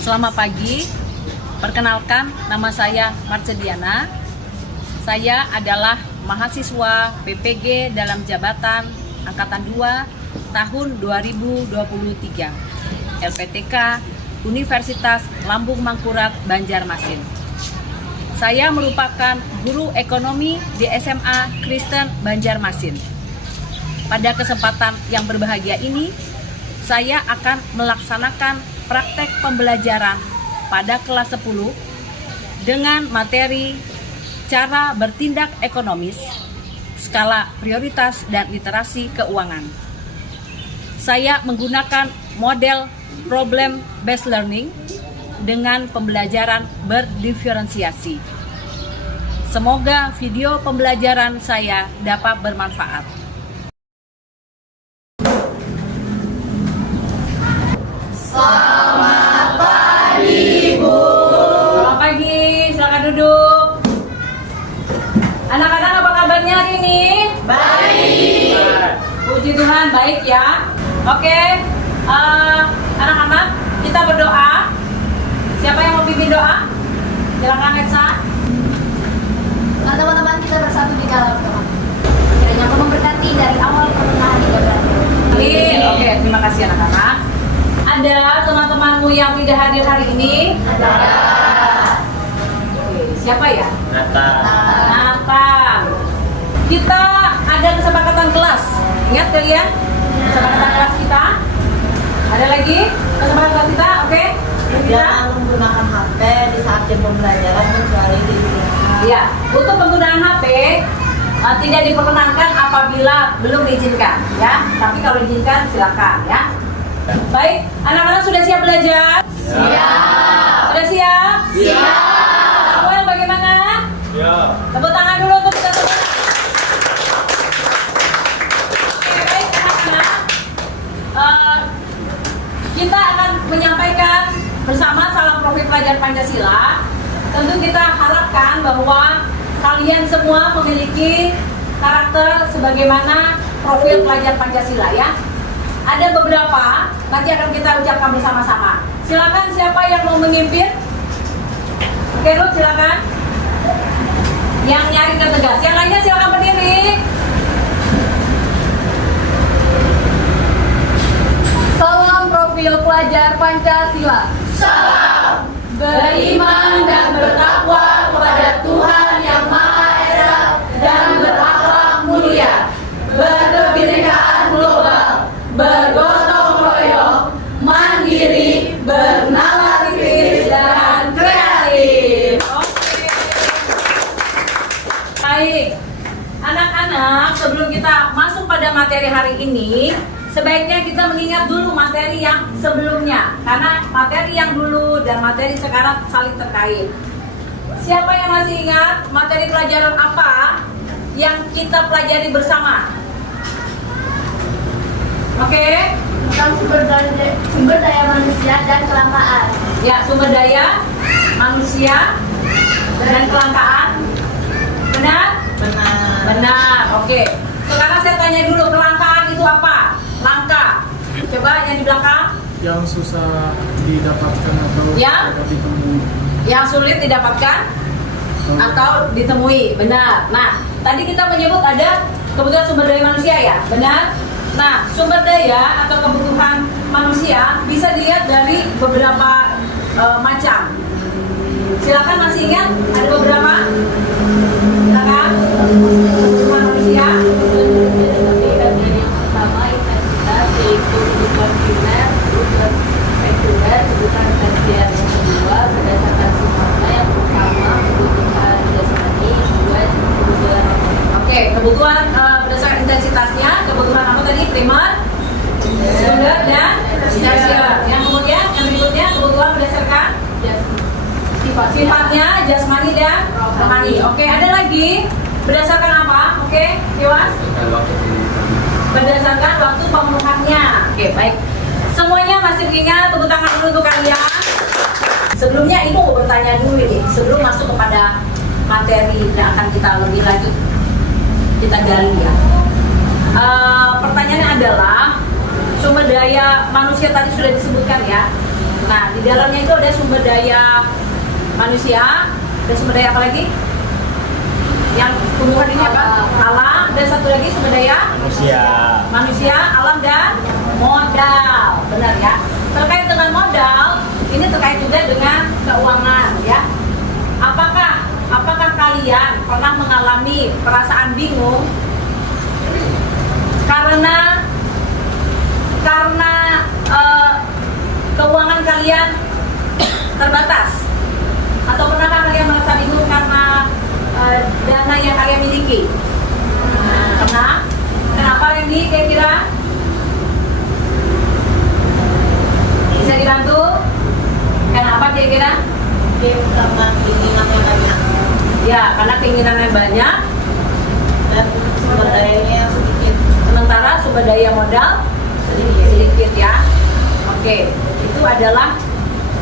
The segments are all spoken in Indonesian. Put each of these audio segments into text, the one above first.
Selamat pagi, perkenalkan nama saya Marcediana. Saya adalah mahasiswa PPG dalam jabatan Angkatan 2 tahun 2023 LPTK Universitas Lambung Mangkurat Banjarmasin. Saya merupakan guru ekonomi di SMA Kristen Banjarmasin. Pada kesempatan yang berbahagia ini, saya akan melaksanakan praktek pembelajaran pada kelas 10 dengan materi cara bertindak ekonomis, skala prioritas dan literasi keuangan. Saya menggunakan model problem based learning dengan pembelajaran berdiferensiasi. Semoga video pembelajaran saya dapat bermanfaat. Selamat pagi, Bu. Selamat pagi, silakan duduk. Anak-anak, apa kabarnya hari ini? Baik. Puji Tuhan, baik ya. Oke, anak-anak, kita berdoa. Siapa yang mau pimpin doa? Silakan Eksa. Nah, teman-teman, kita bersatu di dalam Tuhan. Kiranya Allah memberkati dari awal pertengahan hingga berakhir. Amin. Oke, terima kasih anak-anak. Ada teman-temanmu yang tidak hadir hari ini? Ada. Oke, siapa ya? Nathan. Kita ada kesepakatan kelas. Ingat kalian? Kesepakatan kelas kita. Ada lagi kesepakatan kita? Oke. Jangan menggunakan HP di saat jam pembelajaran kecuali di rumah. Ya, untuk penggunaan HP tidak diperkenankan apabila belum diizinkan, ya. Tapi kalau diizinkan silakan, ya. Baik, anak-anak sudah siap belajar? Siap. Sudah siap? Siap. Samuel bagaimana? Ya. Tepuk tangan dulu untuk kita semua. Oke, baik anak-anak. Kita akan menyampaikan bersama salam profil pelajar Pancasila. Tentu kita harapkan bahwa kalian semua memiliki karakter sebagaimana profil pelajar Pancasila, ya. Ada beberapa, nanti akan kita ucapkan bersama-sama. Silakan siapa yang mau memimpin? Oke, Ruth, silakan. Yang nyari tegas, yang lainnya silakan berdiri. Salam profil pelajar Pancasila. Salam. Beriman dan bertakwa kepada Tuhan Yang Maha Esa dan berakhlak mulia. Berkebinekaan global, bergotong royong, mandiri, bernalar kritis dan kreatif. Oke. Baik, anak-anak, sebelum kita masuk pada materi hari ini, sebaiknya kita mengingat dulu materi yang sebelumnya, karena materi yang dulu dan materi sekarang saling terkait. Siapa yang masih ingat materi pelajaran apa yang kita pelajari bersama? Oke, Tentang sumber daya manusia dan kelangkaan. ya, sumber daya manusia dan kelangkaan. Benar? Benar. Benar, oke. Sekarang saya tanya dulu, kelangkaan itu apa? Langka. Coba yang di belakang. Yang susah didapatkan atau Ya. tidak ditemui. Yang sulit didapatkan atau ditemui. Benar. Nah, tadi kita menyebut ada kebutuhan sumber daya manusia, ya? Benar? Nah, sumber daya atau kebutuhan manusia bisa dilihat dari beberapa macam. Silakan, masih ingat? Ada beberapa? Silakan. Kebutuhan manusia. Yang pertama intensitas, yaitu kebutuhan primer, kebutuhan sekunder, kebutuhan tersier. Yang kedua berdasarkan sifatnya, yang pertama kebutuhan jasmani, kedua kebutuhan Oke, kebutuhan berdasarkan intensitasnya, kebutuhan apa tadi? Primer, sekunder, dan tersier. Yang kemudian, yang berikutnya kebutuhan berdasarkan sifatnya, jasmani dan rohani. Oke, ada lagi berdasarkan apa? Oke, Iwas? Berdasarkan waktu pemenuhannya. Oke, baik. Semuanya masih ingat? Tepuk tangan dulu untuk kalian. Sebelumnya Ibu mau bertanya dulu ini, sebelum masuk kepada materi yang akan kita lebih lanjut kita gali, ya. Pertanyaannya adalah sumber daya manusia tadi sudah disebutkan, ya. Nah, di dalamnya itu ada sumber daya manusia, dan sumber daya apa lagi? Yang tumbuhan ini apa? Alam, dan satu lagi sumber daya manusia, alam, dan modal. Benar ya? Terkait dengan modal, ini terkait juga dengan keuangan ya. Apakah kalian pernah mengalami perasaan bingung karena keuangan kalian terbatas? Atau pernahkah kalian merasa bingung karena dana yang kalian miliki? Pernah? Kenapa Randy kira-kira? Bisa dibantu? Kenapa kira-kira? Karena keinginannya banyak Ya, karena keinginannya banyak dan sumber dayanya sedikit. sementara sumber daya modal sedikit ya. Oke, itu adalah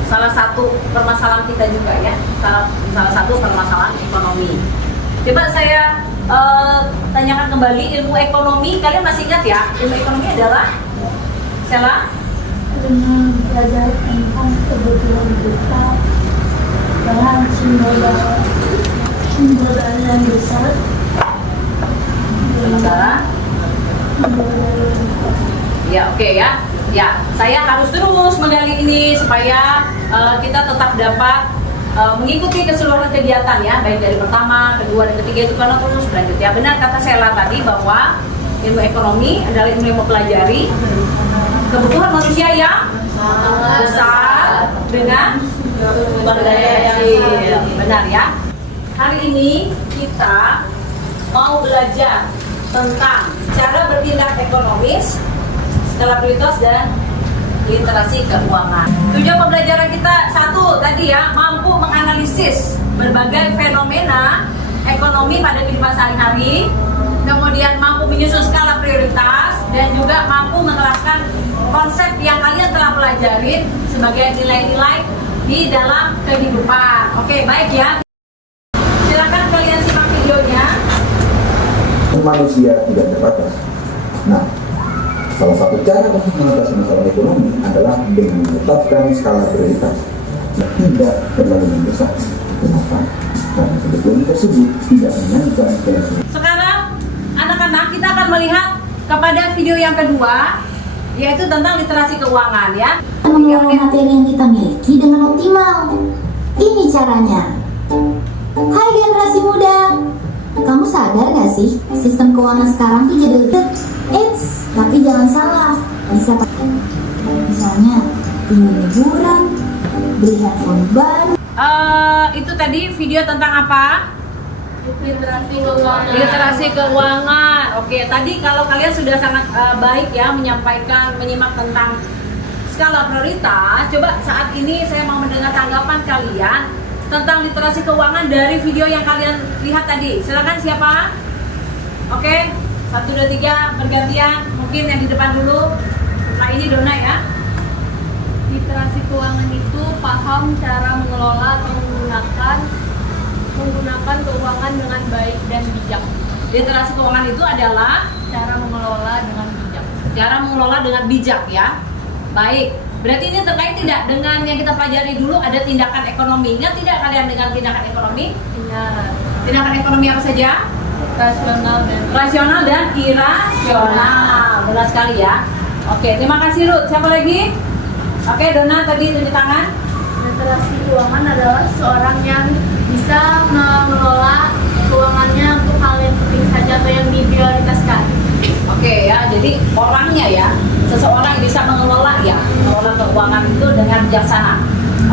salah satu permasalahan kita juga ya, salah satu permasalahan ekonomi. Coba saya tanyakan kembali ilmu ekonomi, kalian masih ingat ya? Ilmu ekonomi adalah Sela? Dengan belajar tentang kebutuhan kita dengan sumber daya yang besar, Sementara ya, oke ya. Ya, saya harus terus menggali ini supaya kita tetap dapat mengikuti keseluruhan kegiatan ya, baik dari pertama, kedua, dan ketiga itu karena terus berlanjut ya. Benar kata Sela tadi bahwa ilmu ekonomi adalah ilmu yang mempelajari kebutuhan manusia yang besar dengan sumber daya yang kecil. Benar ya. Hari ini kita mau belajar tentang cara bertindak ekonomis, skala prioritas, dan literasi keuangan. Tujuan pembelajaran kita satu tadi ya, mampu menganalisis berbagai fenomena ekonomi pada kehidupan sehari-hari, kemudian mampu menyusun skala prioritas, dan juga mampu menerapkan konsep yang kalian telah pelajari sebagai nilai-nilai di dalam kehidupan. Oke, baik ya. Silakan kalian simak videonya. Manusia tidak terbatas. Nah, salah satu cara untuk mengatasi masalah ekonomi adalah dengan menetapkan skala prioritas yang tidak terlalu mendesak. Kenapa? Karena kebutuhan tersebut tidak mengancam kelangsungan. Sekarang anak-anak kita akan melihat kepada video yang kedua, yaitu tentang literasi keuangan ya. Mengelola materi yang kita miliki dengan optimal. Ini caranya. Hai generasi muda, kamu sadar gak sih sistem keuangan sekarang tuh jadi eits, tapi jangan salah, bisa pakai misalnya ingin liburan, beli handphone baru. Itu tadi video tentang apa? Literasi keuangan. Literasi keuangan. Oke, tadi kalau kalian sudah sangat baik ya menyimak tentang skala prioritas, coba saat ini saya mau mendengar tanggapan kalian tentang literasi keuangan dari video yang kalian lihat tadi. Silakan siapa? Oke, 1, 2, 3 bergantian. Mungkin yang di depan dulu. Nah, ini Dona ya. Literasi keuangan itu paham cara mengelola atau menggunakan keuangan dengan baik dan bijak. Literasi keuangan itu adalah Cara mengelola dengan bijak. cara mengelola dengan bijak ya. Baik, berarti ini terkait tidak dengan yang kita pelajari dulu, ada tindakan ekonomi. Ingat tidak kalian dengan tindakan ekonomi? Ingat, Tindakan ekonomi apa saja? Rasional dan irasional. Benar sekali ya. Oke, terima kasih Ruth. Siapa lagi? Oke, Dona tadi tunjuk tangan. literasi keuangan adalah seorang yang bisa mengelola keuangannya untuk hal yang penting saja atau yang diprioritaskan. Oke ya, jadi orangnya ya, seseorang yang bisa mengelola keuangan itu dengan bijaksana.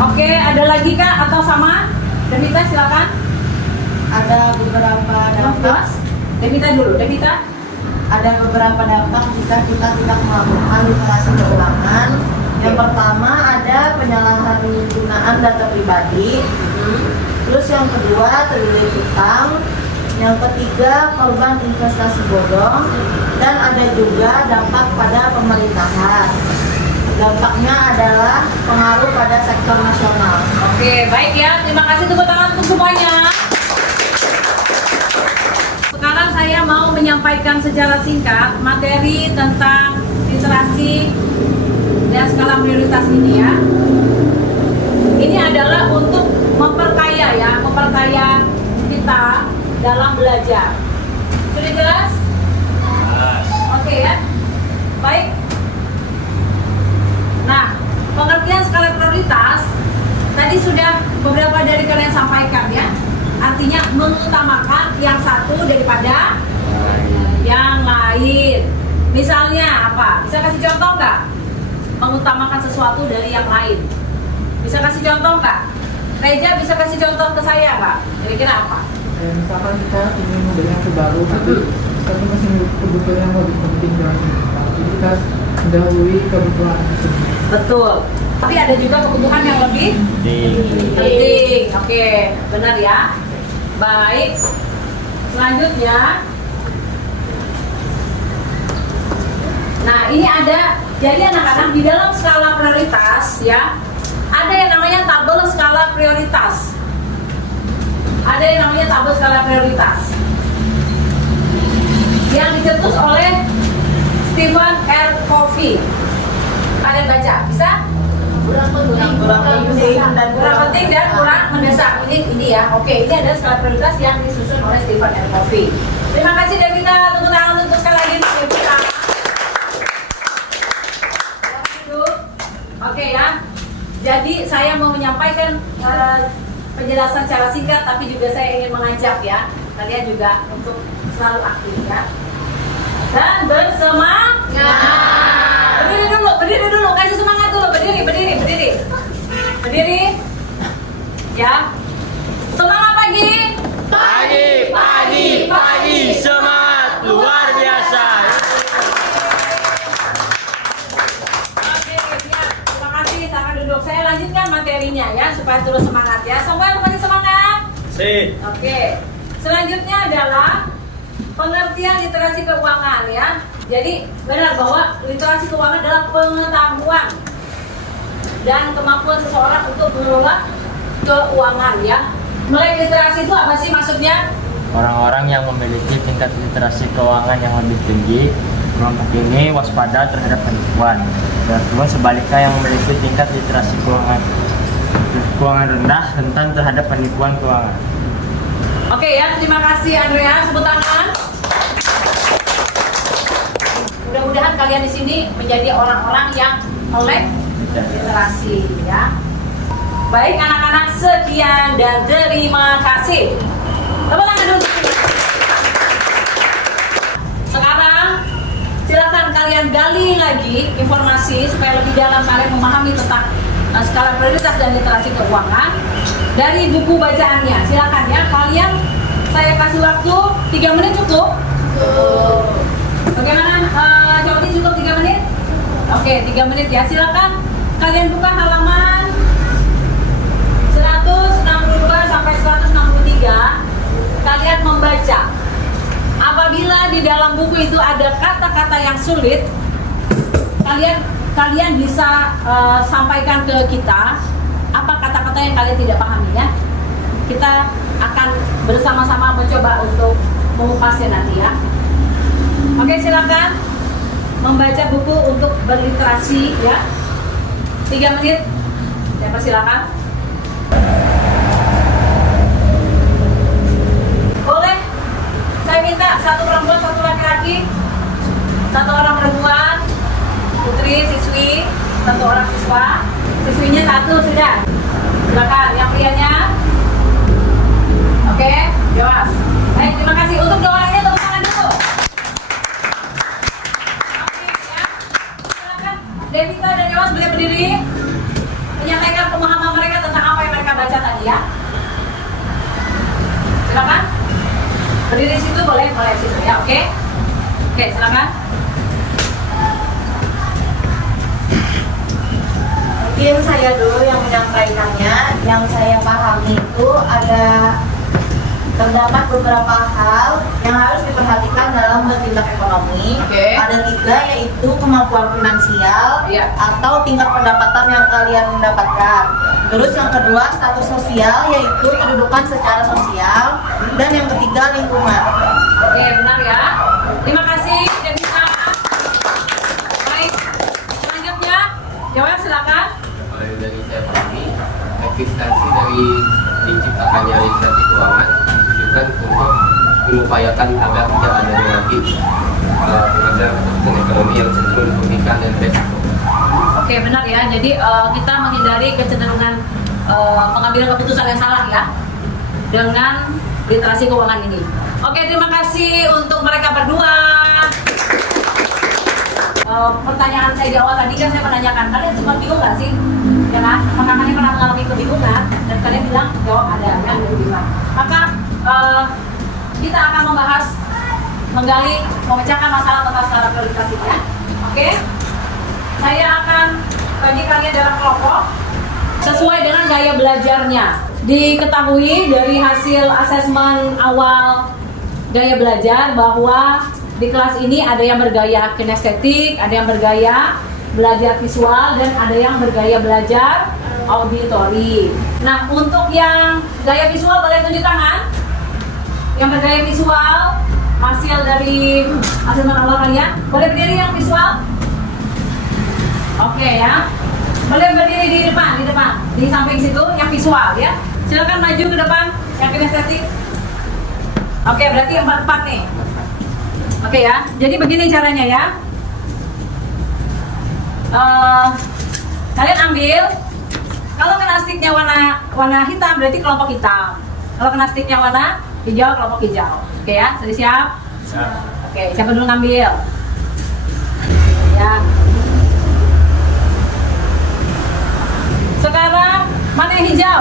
Oke, ada lagi kak atau sama? Devita silakan. Ada beberapa dampak. Devita dulu, Devita. Ada beberapa dampak jika kita tidak melakukan literasi keuangan. Yang pertama ada penyalahgunaan data pribadi. Terus yang kedua terlilit utang. Yang ketiga korban investasi bodong. Dan ada juga dampak pada pemerintahan. Dampaknya adalah pengaruh pada sektor nasional. Oke, baik ya. Terima kasih tepuk tangan untuk semuanya. Sekarang saya mau menyampaikan secara singkat materi tentang literasi dan skala prioritas ini ya. prioritas tadi sudah beberapa dari kalian sampaikan ya. Artinya mengutamakan yang satu daripada yang lain. Misalnya apa? Bisa kasih contoh nggak? Mengutamakan sesuatu dari yang lain. Bisa kasih contoh nggak? Reja bisa kasih contoh ke saya nggak? Kira-kira apa? Misalkan kita ingin membeli HP baru, tapi masih kebutuhan yang lebih penting dari kita. Jadi kita mendahului kebutuhan tersebut. Betul. Tapi ada juga kebutuhan yang lebih penting. Oke, benar ya. Baik. Selanjutnya. Nah, ini ada. Jadi anak-anak di dalam skala prioritas ya, ada yang namanya tabel skala prioritas. Ada yang namanya tabel skala prioritas yang dicetus oleh Stephen R. Covey. Kalian baca, bisa? Kurang penting dan Kurang penting dan kurang mendesak. Ini ya. Oke, ini adalah skala prioritas yang disusun oleh Stephen R. Covey. Terima kasih Devita. Tepuk tangan untuk sekali lagi untuk Devita. Oke ya. Jadi saya mau menyampaikan penjelasan secara singkat, tapi juga saya ingin mengajak ya kalian juga untuk selalu aktif ya dan bersemangat. Berdiri dulu, kasih semangat dulu. Berdiri ya. Semangat pagi. Pagi, semangat luar biasa. Oke, siap. Terima kasih. Silakan duduk. Saya lanjutkan materinya ya supaya terus semangat ya. Semua masih semangat? Oke. Selanjutnya adalah pengertian literasi keuangan ya. Jadi benar bahwa literasi keuangan adalah pengetahuan dan kemampuan seseorang untuk mengelola keuangan ya. Melek literasi itu apa sih maksudnya? Orang-orang yang memiliki tingkat literasi keuangan yang lebih tinggi, kelompok ini waspada terhadap penipuan. Dan sebaliknya yang memiliki tingkat literasi keuangan rendah rentan terhadap penipuan keuangan. Oke ya, terima kasih Andrea. Tepuk tangan. Mudah-mudahan kalian di sini menjadi orang-orang yang melek literasi ya. Baik anak-anak, sekian dan terima kasih. Tepuk tangan dulu. Sekarang silakan kalian gali lagi informasi supaya lebih dalam kalian memahami tentang skala prioritas dan literasi keuangan dari buku bacaannya. Silakan ya kalian, saya kasih waktu 3 menit cukup? Bagaimana? Coba cukup 3 menit? Oke, 3 menit ya. Silakan kalian buka halaman 162 sampai 163. Kalian membaca. Apabila di dalam buku itu ada kata-kata yang sulit, kalian bisa sampaikan ke kita apa kata-kata yang kalian tidak pahami ya. Kita akan bersama-sama mencoba untuk mengupasnya nanti ya. Oke, silakan membaca buku untuk berliterasi ya. 3 menit. Saya persilakan. Boleh saya minta 1 perempuan, 1 laki-laki, 1 orang perempuan, putri, siswi, 1 orang siswa. Siswinya 1 sudah. Silakan, yang prianya. Oke, Dewas. Baik, terima kasih. Untuk doanya tepuk tangan dulu. Oke, ya. Silakan, Devita dan Dewas boleh berdiri, menyampaikan pemahaman mereka tentang apa yang mereka baca tadi ya. Silakan. Berdiri di situ boleh situ ya, oke? Oke, silakan. Mungkin saya dulu yang menyampaikannya. Yang saya pahami itu terdapat beberapa hal yang harus diperhatikan dalam bertindak ekonomi. Oke. Ada 3, yaitu kemampuan finansial Iya. atau tingkat pendapatan yang kalian mendapatkan. Terus yang kedua, status sosial, yaitu kedudukan secara sosial. Dan yang ketiga, lingkungan. Oke, benar ya. Terima kasih, Devita. Baik, selanjutnya, jawab silakan. Kalau dari saya pahami, eksistensi dari diciptakannya literasi keuangan ditujukan untuk mengupayakan agar tidak adanya lagi pengadaan ekonomi yang cenderung merugikan dan beresiko. Oke, benar ya. Jadi kita menghindari kecenderungan pengambilan keputusan yang salah ya dengan literasi keuangan ini. Oke, terima kasih untuk mereka berdua. Pertanyaan saya di awal tadi kan saya menanyakan, kalian sempat bingung nggak sih? Ya kan? Apakah kalian pernah mengalami kebingungan? Dan kalian bilang, jawab ada, kan? Maka kita akan membahas, menggali, memecahkan masalah tentang skala prioritas ini ya. Oke? Saya akan bagi kalian dalam kelompok sesuai dengan gaya belajarnya. Diketahui dari hasil asesmen awal gaya belajar bahwa di kelas ini ada yang bergaya kinestetik, ada yang bergaya belajar visual, dan ada yang bergaya belajar auditori. Nah, untuk yang gaya visual boleh tunjuk tangan. Yang bergaya visual, hasil dari asesmen awal kalian, boleh berdiri yang visual? Oke ya. Boleh berdiri di depan, di samping situ yang visual ya. Silakan maju ke depan yang kinestetik. Oke, berarti 4-4 nih. Oke ya. Jadi begini caranya ya. Kalian ambil, kalau kena sticknya warna hitam berarti kelompok hitam. Kalau kena sticknya warna hijau, kelompok hijau. Oke ya, sudah siap? Siap. Oke, siapa dulu ngambil? Ya. Sekarang mana yang hijau?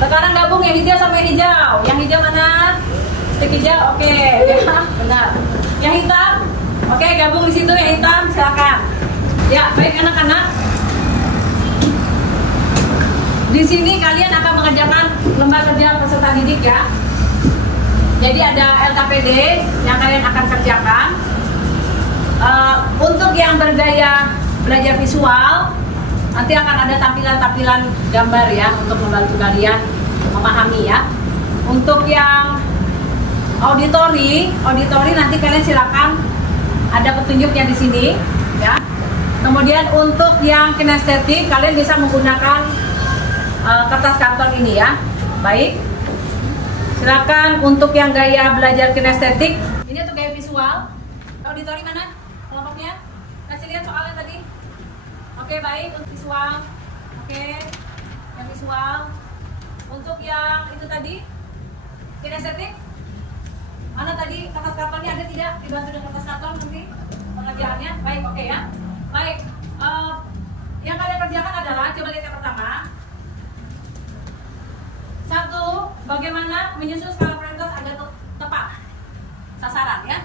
Sekarang gabung yang hijau sama yang hijau. Yang hijau mana? Stick hijau, oke. Ya, benar. Yang hitam? Oke, gabung di situ yang hitam, silakan. Ya, baik anak-anak. Di sini kalian akan mengerjakan lembar kerja peserta didik ya. Jadi ada LKPD yang kalian akan kerjakan. Untuk yang bergaya belajar visual, nanti akan ada tampilan-tampilan gambar ya untuk membantu kalian memahami ya. Untuk yang auditori nanti kalian silakan ada petunjuknya di sini ya. Kemudian untuk yang kinestetik kalian bisa menggunakan kertas karton ini ya. Baik. Silakan untuk yang gaya belajar kinestetik, ini untuk gaya visual. Auditori mana kelompoknya? Kasih lihat soalnya tadi. Oke, baik, untuk visual. Oke, yang visual. Untuk yang itu tadi, kinestetik. Mana tadi kertas kartonnya ada tidak? Dibantu dengan kertas karton nanti pengerjaannya. Baik, oke ya. Baik, yang kalian kerjakan adalah, coba lihat yang pertama. Satu, bagaimana menyusun skala prioritas agar tepat sasaran ya.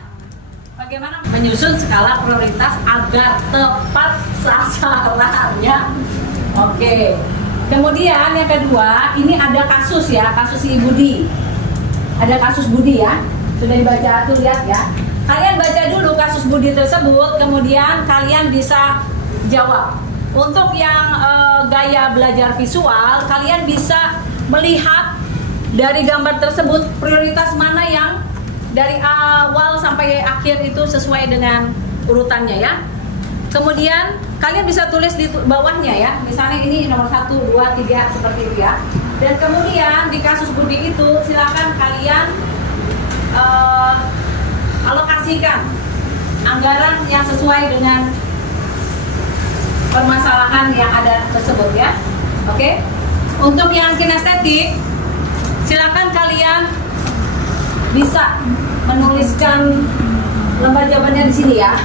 Bagaimana menyusun skala prioritas agar tepat sasarannya. Oke. Kemudian yang kedua, ini ada kasus ya, kasus si Budi. Ada kasus Budi ya. Sudah dibaca tuh, lihat ya. Kalian baca dulu kasus Budi tersebut, kemudian kalian bisa jawab. Untuk yang gaya belajar visual, kalian bisa melihat dari gambar tersebut prioritas mana yang dari awal sampai akhir itu sesuai dengan urutannya ya. Kemudian kalian bisa tulis di bawahnya ya. Misalnya ini nomor 1, 2, 3 seperti itu ya. Dan kemudian di kasus Budi itu silakan kalian alokasikan anggaran yang sesuai dengan permasalahan yang ada tersebut ya. Oke. Untuk yang kinestetik, silakan kalian bisa menuliskan lembar jawabannya di sini ya.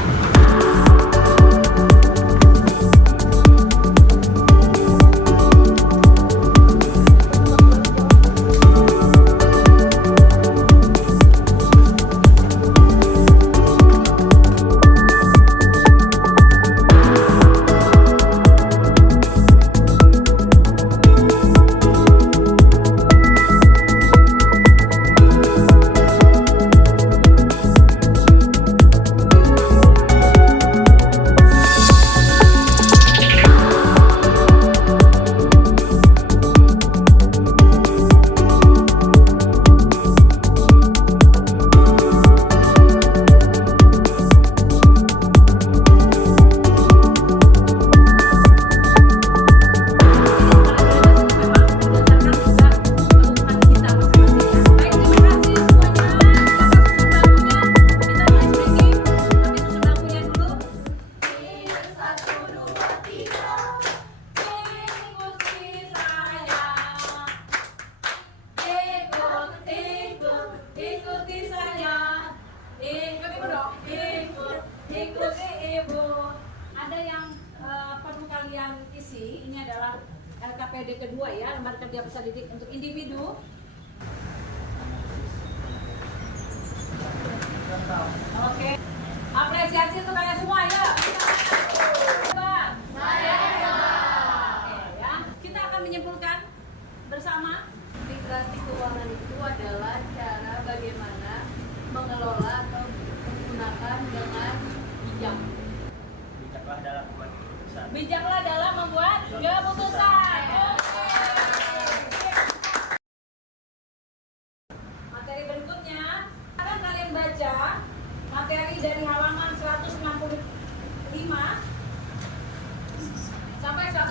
adalah LKPD kedua ya, lembar kerja peserta didik untuk individu. Oke, apresiasi untuk kalian semua ya. Oke ya, kita akan menyimpulkan bersama. Literasi keuangan itu adalah cara bagaimana mengelola atau menggunakan dengan bijak. Bijaklah dalam membuat keputusan. Bijaklah dalam membuat keputusan. Oke. Materi berikutnya akan kalian baca materi dari halaman 165 sampai 166.